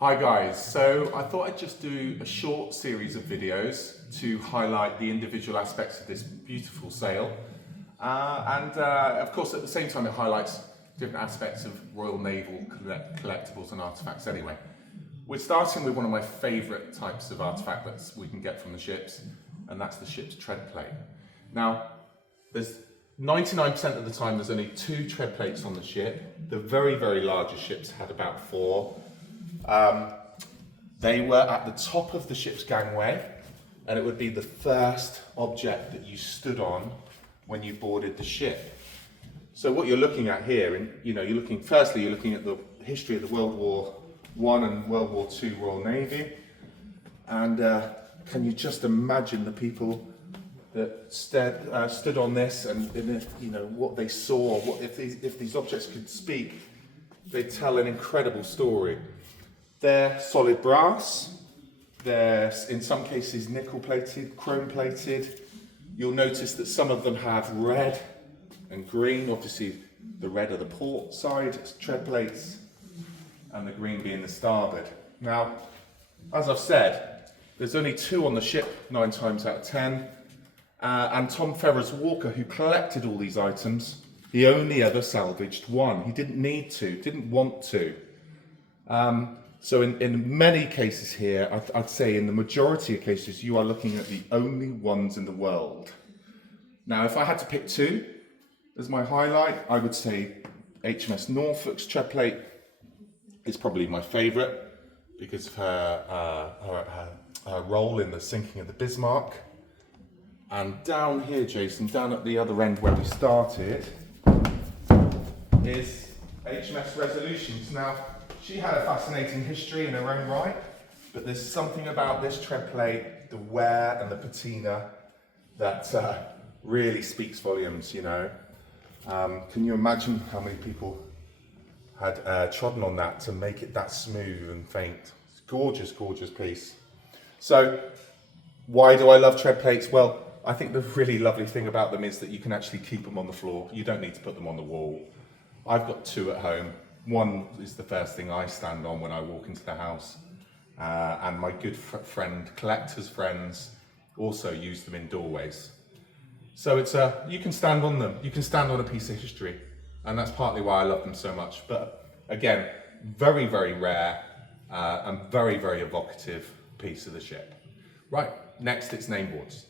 Hi guys, so I thought I'd just do a short series of videos to highlight the individual aspects of this beautiful sail and of course at the same time it highlights different aspects of Royal Naval collectibles and artefacts anyway. We're starting with one of my favourite types of artefact that we can get from the ships, and that's the ship's tread plate. Now, there's 99% of the time there's only 2 tread plates on the ship. The very, very largest ships had about 4. They were at the top of the ship's gangway, and it would be the first object that you stood on when you boarded the ship. So what you're looking at here, and you're looking at the history of the World War I and World War II Royal Navy, and can you just imagine the people that stood on this, and what they saw? What if these objects could speak? They tell an incredible story. They're solid brass. They're in some cases nickel plated, chrome plated. You'll notice that some of them have red and green. Obviously, the red are the port side tread plates, and the green being the starboard. Now, as I've said, there's only 2 on the ship 9 times out of 10. And Tom Ferrers Walker, who collected all these items, he only ever salvaged 1. He didn't need to, didn't want to. So in many cases here, I'd say in the majority of cases, you are looking at the only ones in the world. Now, if I had to pick 2 as my highlight, I would say HMS Norfolk's tread plate is probably my favourite because of her role in the sinking of the Bismarck. And down here, Jason, down at the other end where we started, is HMS Resolutions. Now, she had a fascinating history in her own right, but there's something about this tread plate, the wear and the patina, that really speaks volumes, Can you imagine how many people had trodden on that to make it that smooth and faint? It's a gorgeous, gorgeous piece. So, why do I love tread plates? Well, I think the really lovely thing about them is that you can actually keep them on the floor. You don't need to put them on the wall. I've got 2 at home. One is the first thing I stand on when I walk into the house. And my good collectors' friends also use them in doorways. So you can stand on them. You can stand on a piece of history. And that's partly why I love them so much. But again, very, very rare and very, very evocative piece of the ship. Right, next it's name boards.